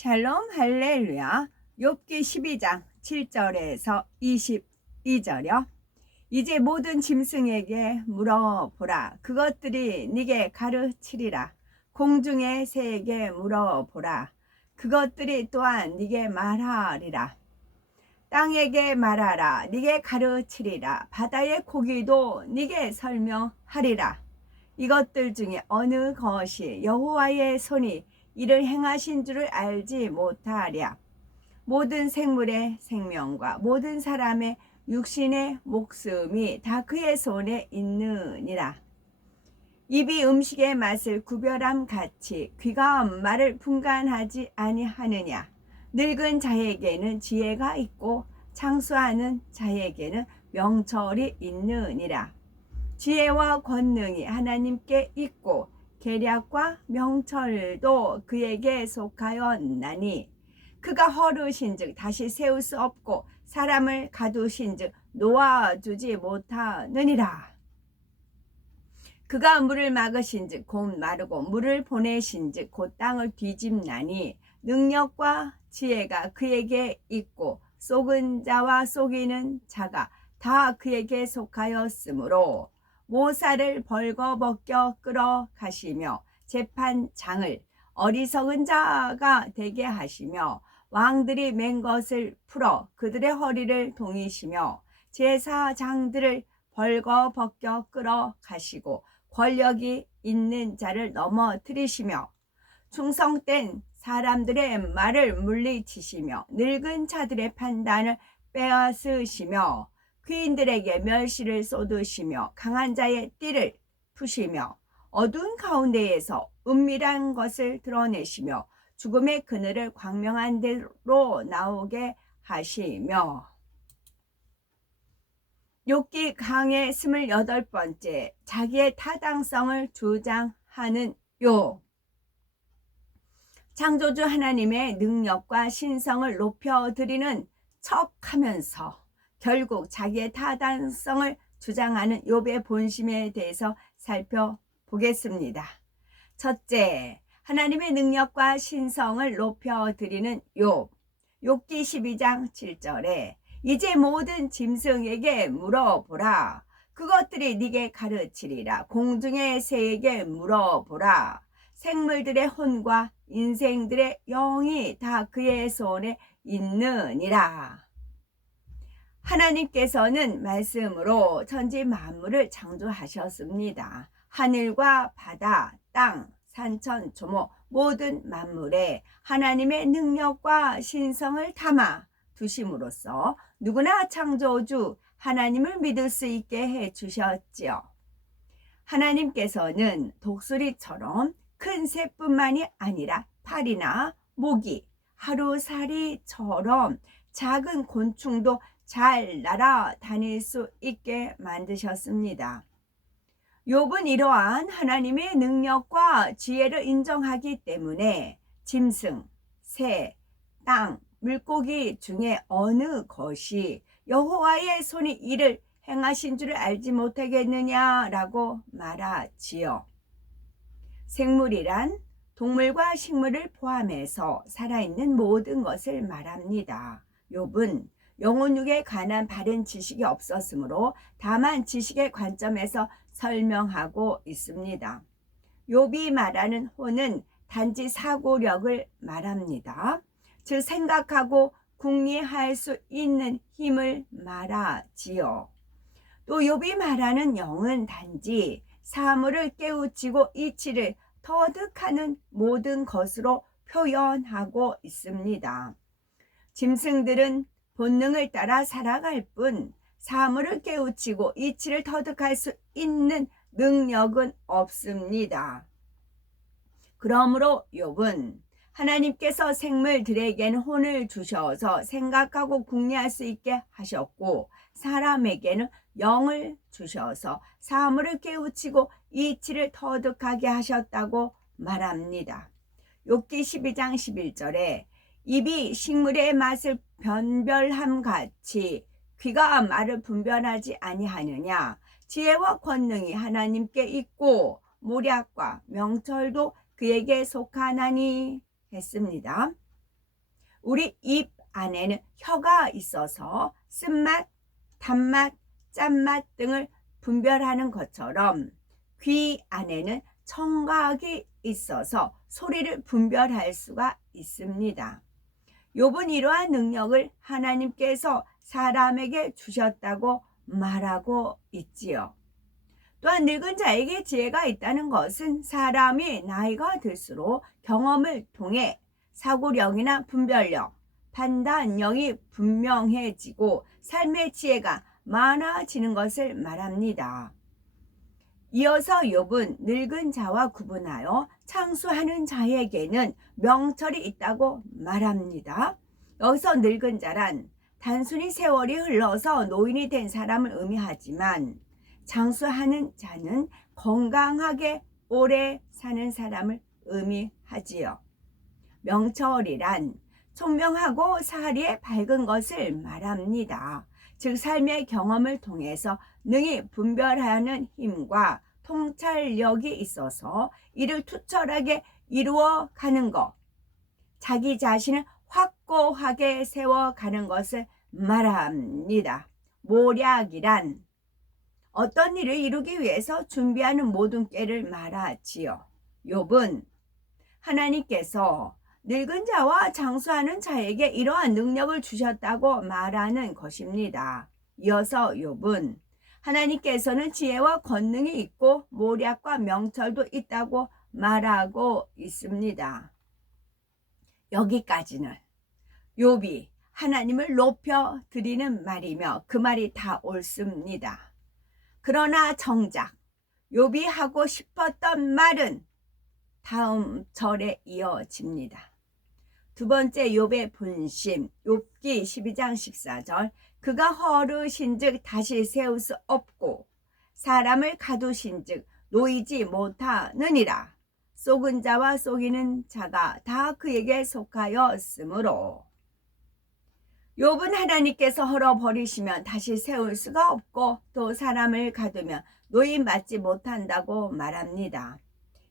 샬롬 할렐루야. 욥기 12장 7절에서 22절이요. 이제 모든 짐승에게 물어보라. 그것들이 네게 가르치리라. 공중의 새에게 물어보라. 그것들이 또한 네게 말하리라. 땅에게 말하라. 네게 가르치리라. 바다의 고기도 네게 설명하리라. 이것들 중에 어느 것이 여호와의 손이 이를 행하신 줄을 알지 못하랴. 모든 생물의 생명과 모든 사람의 육신의 목숨이 다 그의 손에 있느니라. 입이 음식의 맛을 구별함 같이 귀가 말을 분간하지 아니하느냐. 늙은 자에게는 지혜가 있고 장수하는 자에게는 명철이 있느니라. 지혜와 권능이 하나님께 있고 계략과 명철도 그에게 속하였나니 그가 허르신즉 다시 세울 수 없고 사람을 가두신즉 놓아주지 못하느니라. 그가 물을 막으신즉 곧 마르고 물을 보내신즉 곧 땅을 뒤집나니 능력과 지혜가 그에게 있고 속은 자와 속이는 자가 다 그에게 속하였으므로 모사를 벌거벗겨 끌어가시며 재판장을 어리석은 자가 되게 하시며 왕들이 맨 것을 풀어 그들의 허리를 동이시며 제사장들을 벌거벗겨 끌어가시고 권력이 있는 자를 넘어뜨리시며 충성된 사람들의 말을 물리치시며 늙은 자들의 판단을 빼앗으시며 귀인들에게 멸시를 쏟으시며 강한 자의 띠를 푸시며 어두운 가운데에서 은밀한 것을 드러내시며 죽음의 그늘을 광명한 데로 나오게 하시며. 욥기 강의 28번째, 자기의 타당성을 주장하는 욥. 창조주 하나님의 능력과 신성을 높여드리는 척하면서 결국 자기의 타당성을 주장하는 욥의 본심에 대해서 살펴보겠습니다. 첫째, 하나님의 능력과 신성을 높여드리는 욥. 욥기 12장 7절에 이제 모든 짐승에게 물어보라. 그것들이 네게 가르치리라. 공중의 새에게 물어보라. 생물들의 혼과 인생들의 영이 다 그의 손에 있느니라. 하나님께서는 말씀으로 천지 만물을 창조하셨습니다. 하늘과 바다, 땅, 산천, 조목 모든 만물에 하나님의 능력과 신성을 담아 두심으로써 누구나 창조주 하나님을 믿을 수 있게 해주셨지요. 하나님께서는 독수리처럼 큰 새뿐만이 아니라 파리나 모기, 하루살이처럼 작은 곤충도 잘 날아다닐 수 있게 만드셨습니다. 욥은 이러한 하나님의 능력과 지혜를 인정하기 때문에 짐승, 새, 땅, 물고기 중에 어느 것이 여호와의 손이 이를 행하신 줄을 알지 못하겠느냐라고 말하지요. 생물이란 동물과 식물을 포함해서 살아있는 모든 것을 말합니다. 욥은 영혼육에 관한 바른 지식이 없었으므로 다만 지식의 관점에서 설명하고 있습니다. 욥이 말하는 혼은 단지 사고력을 말합니다. 즉 생각하고 궁리할 수 있는 힘을 말하지요. 또 욥이 말하는 영은 단지 사물을 깨우치고 이치를 터득하는 모든 것으로 표현하고 있습니다. 짐승들은 본능을 따라 살아갈 뿐 사물을 깨우치고 이치를 터득할 수 있는 능력은 없습니다. 그러므로 욥은 하나님께서 생물들에게는 혼을 주셔서 생각하고 궁리할 수 있게 하셨고 사람에게는 영을 주셔서 사물을 깨우치고 이치를 터득하게 하셨다고 말합니다. 욥기 12장 11절에 입이 식물의 맛을 변별함 같이 귀가 말을 분별하지 아니하느냐. 지혜와 권능이 하나님께 있고 모략과 명철도 그에게 속하나니 했습니다. 우리 입 안에는 혀가 있어서 쓴맛, 단맛, 짠맛 등을 분별하는 것처럼 귀 안에는 청각이 있어서 소리를 분별할 수가 있습니다. 욥은 이러한 능력을 하나님께서 사람에게 주셨다고 말하고 있지요. 또한 늙은 자에게 지혜가 있다는 것은 사람이 나이가 들수록 경험을 통해 사고력이나 분별력, 판단력이 분명해지고 삶의 지혜가 많아지는 것을 말합니다. 이어서 욥은 늙은 자와 구분하여 창수하는 자에게는 명철이 있다고 말합니다. 여기서 늙은 자란 단순히 세월이 흘러서 노인이 된 사람을 의미하지만 장수하는 자는 건강하게 오래 사는 사람을 의미하지요. 명철이란 총명하고 사리에 밝은 것을 말합니다. 즉 삶의 경험을 통해서 능히 분별하는 힘과 통찰력이 있어서 이를 투철하게 이루어가는 것, 자기 자신을 확고하게 세워가는 것을 말합니다. 모략이란 어떤 일을 이루기 위해서 준비하는 모든 꾀를 말하지요. 욥은 하나님께서 늙은 자와 장수하는 자에게 이러한 능력을 주셨다고 말하는 것입니다. 이어서 욥은 하나님께서는 지혜와 권능이 있고 모략과 명철도 있다고 말하고 있습니다. 여기까지는 욥이 하나님을 높여 드리는 말이며 그 말이 다 옳습니다. 그러나 정작 욥이 하고 싶었던 말은 다음 절에 이어집니다. 두 번째 욥의 분심, 욥기 12장 14절. 그가 허르신즉 다시 세울 수 없고 사람을 가두신즉 놓이지 못하느니라. 속은 자와 속이는 자가 다 그에게 속하였으므로. 욥은 하나님께서 헐어버리시면 다시 세울 수가 없고 또 사람을 가두면 노임받지 못한다고 말합니다.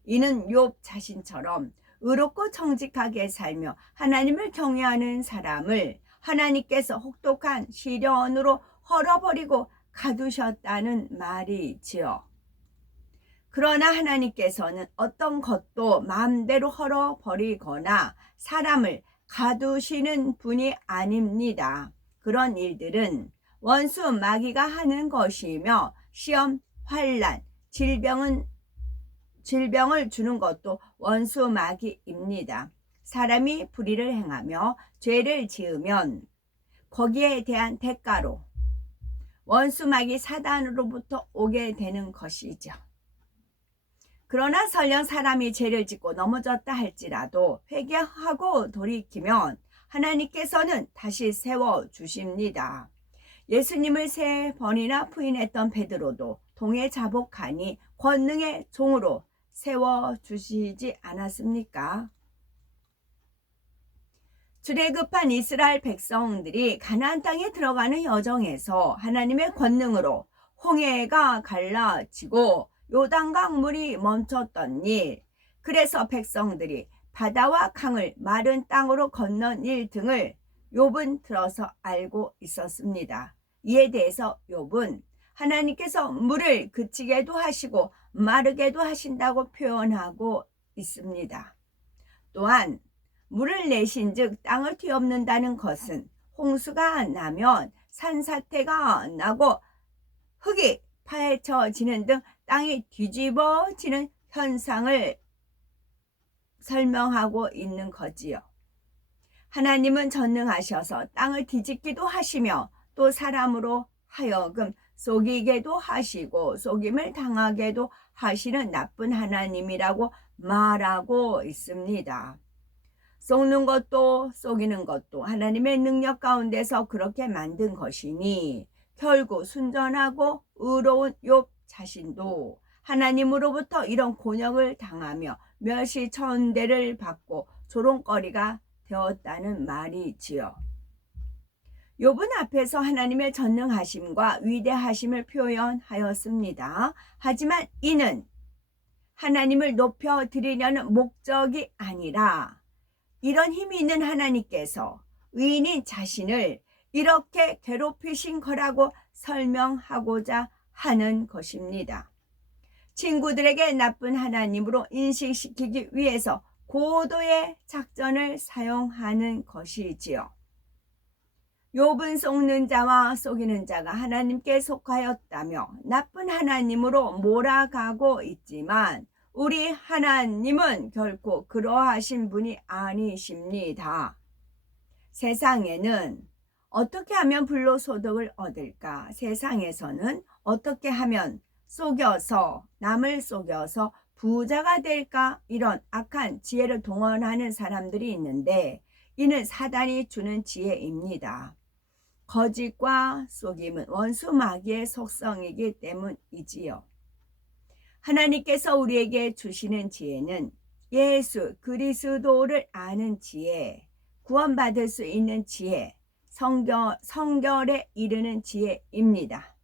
이는 욥 자신처럼 의롭고 정직하게 살며 하나님을 경외하는 사람을 하나님께서 혹독한 시련으로 헐어버리고 가두셨다는 말이지요. 그러나 하나님께서는 어떤 것도 마음대로 헐어버리거나 사람을 가두시는 분이 아닙니다. 그런 일들은 원수 마귀가 하는 것이며 시험, 환난, 질병을 주는 것도 원수 마귀입니다. 사람이 불의를 행하며 죄를 지으면 거기에 대한 대가로 원수 마귀 사단으로부터 오게 되는 것이죠. 그러나 설령 사람이 죄를 짓고 넘어졌다 할지라도 회개하고 돌이키면 하나님께서는 다시 세워주십니다. 예수님을 3번이나 부인했던 베드로도 동에 자복하니 권능의 종으로 세워주시지 않았습니까? 출애굽한 이스라엘 백성들이 가나안 땅에 들어가는 여정에서 하나님의 권능으로 홍해가 갈라지고 요단강 물이 멈췄던 일, 그래서 백성들이 바다와 강을 마른 땅으로 건넌 일 등을 욥은 들어서 알고 있었습니다. 이에 대해서 욥은 하나님께서 물을 그치게도 하시고 마르게도 하신다고 표현하고 있습니다. 또한 물을 내신즉 땅을 뒤엎는다는 것은 홍수가 나면 산사태가 나고 흙이 파헤쳐지는 등 땅이 뒤집어지는 현상을 설명하고 있는 거지요. 하나님은 전능하셔서 땅을 뒤집기도 하시며 또 사람으로 하여금 속이게도 하시고 속임을 당하게도 하시는 나쁜 하나님이라고 말하고 있습니다. 속는 것도 속이는 것도 하나님의 능력 가운데서 그렇게 만든 것이니 결국 순전하고 의로운 욥 자신도 하나님으로부터 이런 곤욕을 당하며 멸시천대를 받고 조롱거리가 되었다는 말이지요. 욥은 앞에서 하나님의 전능하심과 위대하심을 표현하였습니다. 하지만 이는 하나님을 높여드리려는 목적이 아니라 이런 힘이 있는 하나님께서 의인인 자신을 이렇게 괴롭히신 거라고 설명하고자 하는 것입니다. 친구들에게 나쁜 하나님으로 인식시키기 위해서 고도의 작전을 사용하는 것이지요. 욥은 속는 자와 속이는 자가 하나님께 속하였다며 나쁜 하나님으로 몰아가고 있지만 우리 하나님은 결코 그러하신 분이 아니십니다. 세상에는 어떻게 하면 불로소득을 얻을까? 세상에서는 어떻게 하면 남을 속여서 부자가 될까? 이런 악한 지혜를 동원하는 사람들이 있는데 이는 사단이 주는 지혜입니다. 거짓과 속임은 원수 마귀의 속성이기 때문이지요. 하나님께서 우리에게 주시는 지혜는 예수 그리스도를 아는 지혜, 구원받을 수 있는 지혜, 성결에 이르는 지혜입니다.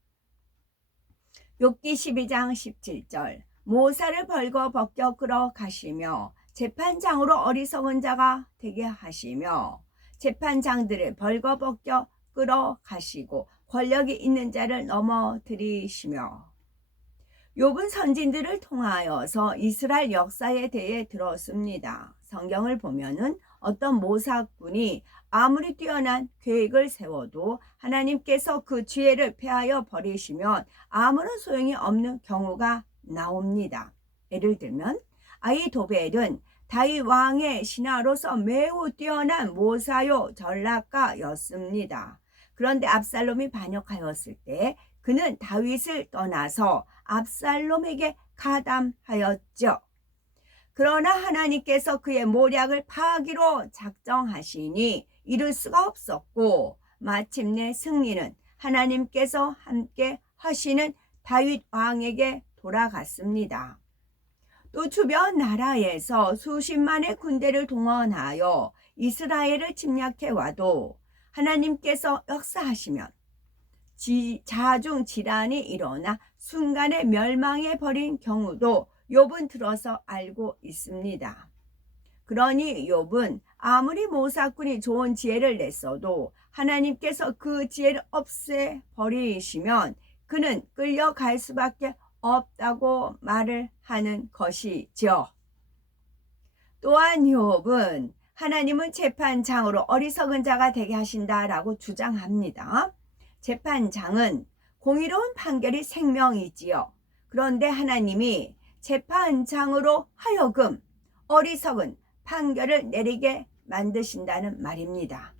욥기 12장 17절 모사를 벌거벗겨 끌어가시며 재판장으로 어리석은 자가 되게 하시며 재판장들을 벌거벗겨 끌어가시고 권력이 있는 자를 넘어뜨리시며. 욥은 선진들을 통하여서 이스라엘 역사에 대해 들었습니다. 성경을 보면은 어떤 모사꾼이 아무리 뛰어난 계획을 세워도 하나님께서 그 지혜를 폐하여 버리시면 아무런 소용이 없는 경우가 나옵니다. 예를 들면 아히도벨은 다윗 왕의 신하로서 매우 뛰어난 모사요 전략가였습니다. 그런데 압살롬이 반역하였을 때 그는 다윗을 떠나서 압살롬에게 가담하였죠. 그러나 하나님께서 그의 모략을 파하기로 작정하시니 이룰 수가 없었고 마침내 승리는 하나님께서 함께 하시는 다윗 왕에게 돌아갔습니다. 또 주변 나라에서 수십만의 군대를 동원하여 이스라엘을 침략해 와도 하나님께서 역사하시면 자중 질환이 일어나 순간에 멸망해 버린 경우도 욥은 들어서 알고 있습니다. 그러니 욥은 아무리 모사꾼이 좋은 지혜를 냈어도 하나님께서 그 지혜를 없애 버리시면 그는 끌려갈 수밖에 없다고 말을 하는 것이죠. 또한 욥은 하나님은 재판장으로 어리석은 자가 되게 하신다라고 주장합니다. 재판장은 공의로운 판결이 생명이지요. 그런데 하나님이 재판장으로 하여금 어리석은 판결을 내리게 만드신다는 말입니다.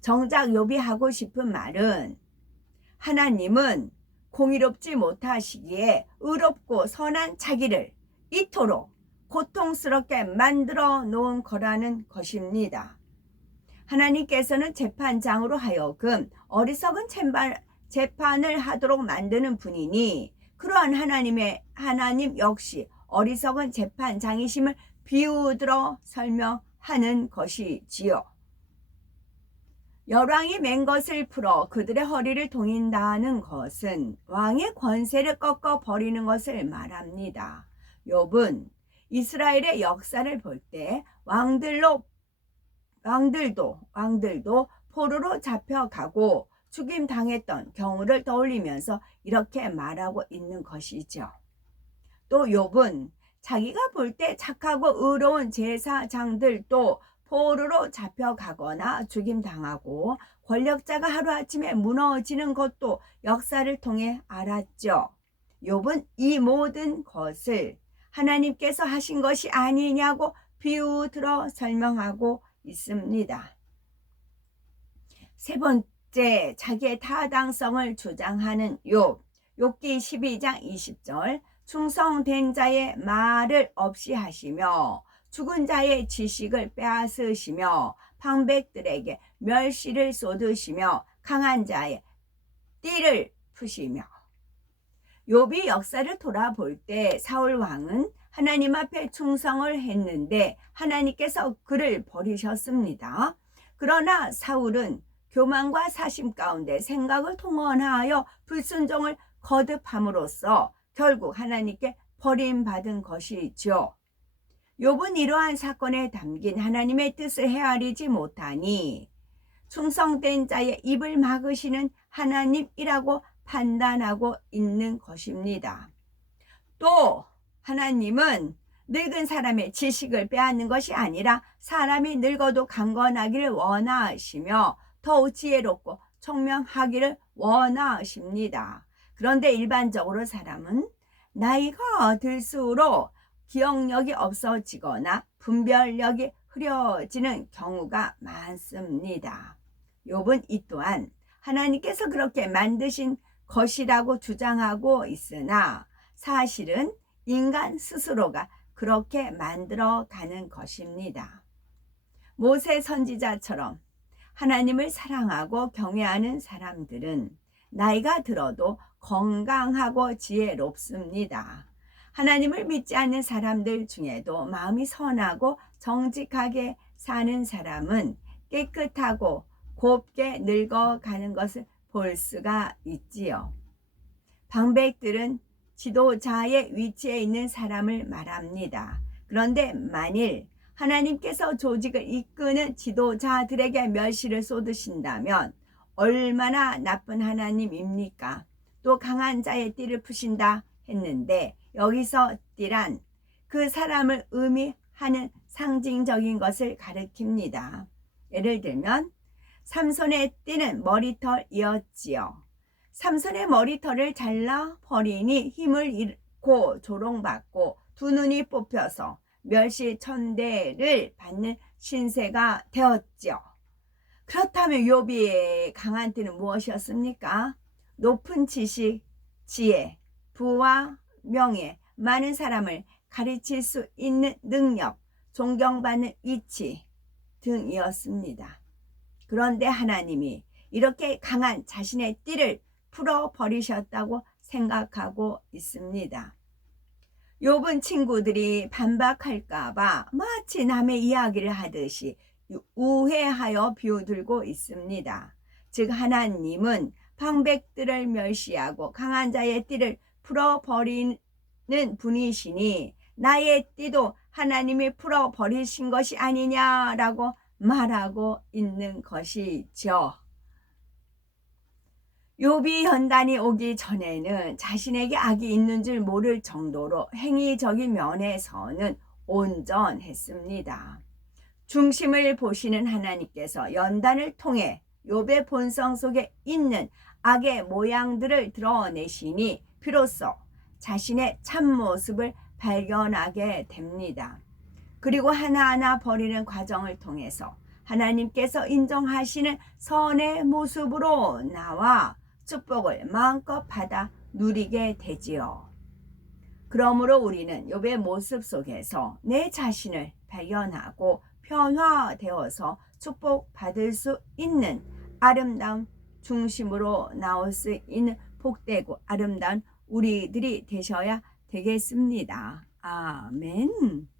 정작 욥이 하고 싶은 말은 하나님은 공의롭지 못하시기에 의롭고 선한 자기를 이토록 고통스럽게 만들어 놓은 거라는 것입니다. 하나님께서는 재판장으로 하여금 어리석은 재판을 하도록 만드는 분이니 그러한 하나님 역시 어리석은 재판장이심을 비유들어 설명하는 것이지요. 열왕이 맨 것을 풀어 그들의 허리를 동인다는 것은 왕의 권세를 꺾어 버리는 것을 말합니다. 욥은 이스라엘의 역사를 볼 때 왕들도 포로로 잡혀가고 죽임 당했던 경우를 떠올리면서 이렇게 말하고 있는 것이죠. 또 욥은 자기가 볼 때 착하고 의로운 제사장들도 포로로 잡혀가거나 죽임당하고 권력자가 하루아침에 무너지는 것도 역사를 통해 알았죠. 욥은 이 모든 것을 하나님께서 하신 것이 아니냐고 비유들어 설명하고 있습니다. 세 번째, 자기의 타당성을 주장하는 욥. 욥기 12장 20절 충성된 자의 말을 없이 하시며 죽은 자의 지식을 빼앗으시며 방백들에게 멸시를 쏟으시며 강한 자의 띠를 푸시며. 욥이 역사를 돌아볼 때 사울 왕은 하나님 앞에 충성을 했는데 하나님께서 그를 버리셨습니다. 그러나 사울은 교만과 사심 가운데 생각을 동원하여 불순종을 거듭함으로써 결국 하나님께 버림받은 것이죠. 욥은 이러한 사건에 담긴 하나님의 뜻을 헤아리지 못하니 충성된 자의 입을 막으시는 하나님이라고 판단하고 있는 것입니다. 또 하나님은 늙은 사람의 지식을 빼앗는 것이 아니라 사람이 늙어도 강건하기를 원하시며 더욱 지혜롭고 총명하기를 원하십니다. 그런데 일반적으로 사람은 나이가 들수록 기억력이 없어지거나 분별력이 흐려지는 경우가 많습니다. 욥은 이 또한 하나님께서 그렇게 만드신 것이라고 주장하고 있으나 사실은 인간 스스로가 그렇게 만들어가는 것입니다. 모세 선지자처럼 하나님을 사랑하고 경외하는 사람들은 나이가 들어도 건강하고 지혜롭습니다. 하나님을 믿지 않는 사람들 중에도 마음이 선하고 정직하게 사는 사람은 깨끗하고 곱게 늙어가는 것을 볼 수가 있지요. 방백들은 지도자의 위치에 있는 사람을 말합니다. 그런데 만일 하나님께서 조직을 이끄는 지도자들에게 멸시를 쏟으신다면 얼마나 나쁜 하나님입니까? 또 강한 자의 띠를 푸신다 했는데 여기서 띠란 그 사람을 의미하는 상징적인 것을 가리킵니다. 예를 들면 삼손의 띠는 머리털이었지요. 삼손의 머리털을 잘라 버리니 힘을 잃고 조롱받고 두 눈이 뽑혀서 멸시천대를 받는 신세가 되었죠. 그렇다면 욥의 강한 띠는 무엇이었습니까? 높은 지식, 지혜, 부와 명예, 많은 사람을 가르칠 수 있는 능력, 존경받는 위치 등이었습니다. 그런데 하나님이 이렇게 강한 자신의 띠를 풀어버리셨다고 생각하고 있습니다. 욥은 친구들이 반박할까봐 마치 남의 이야기를 하듯이 우회하여 비웃들고 있습니다. 즉 하나님은 방백들을 멸시하고 강한 자의 띠를 풀어버리는 분이시니 나의 띠도 하나님이 풀어버리신 것이 아니냐라고 말하고 있는 것이죠. 욥이 연단이 오기 전에는 자신에게 악이 있는 줄 모를 정도로 행위적인 면에서는 온전했습니다. 중심을 보시는 하나님께서 연단을 통해 욥의 본성 속에 있는 악의 모양들을 드러내시니 비로소 자신의 참모습을 발견하게 됩니다. 그리고 하나하나 버리는 과정을 통해서 하나님께서 인정하시는 선의 모습으로 나와 축복을 마음껏 받아 누리게 되지요. 그러므로 우리는 욥의 모습 속에서 내 자신을 발견하고 변화되어서 축복받을 수 있는 아름다운 중심으로 나올 수 있는 복되고 아름다운 우리들이 되셔야 되겠습니다. 아멘.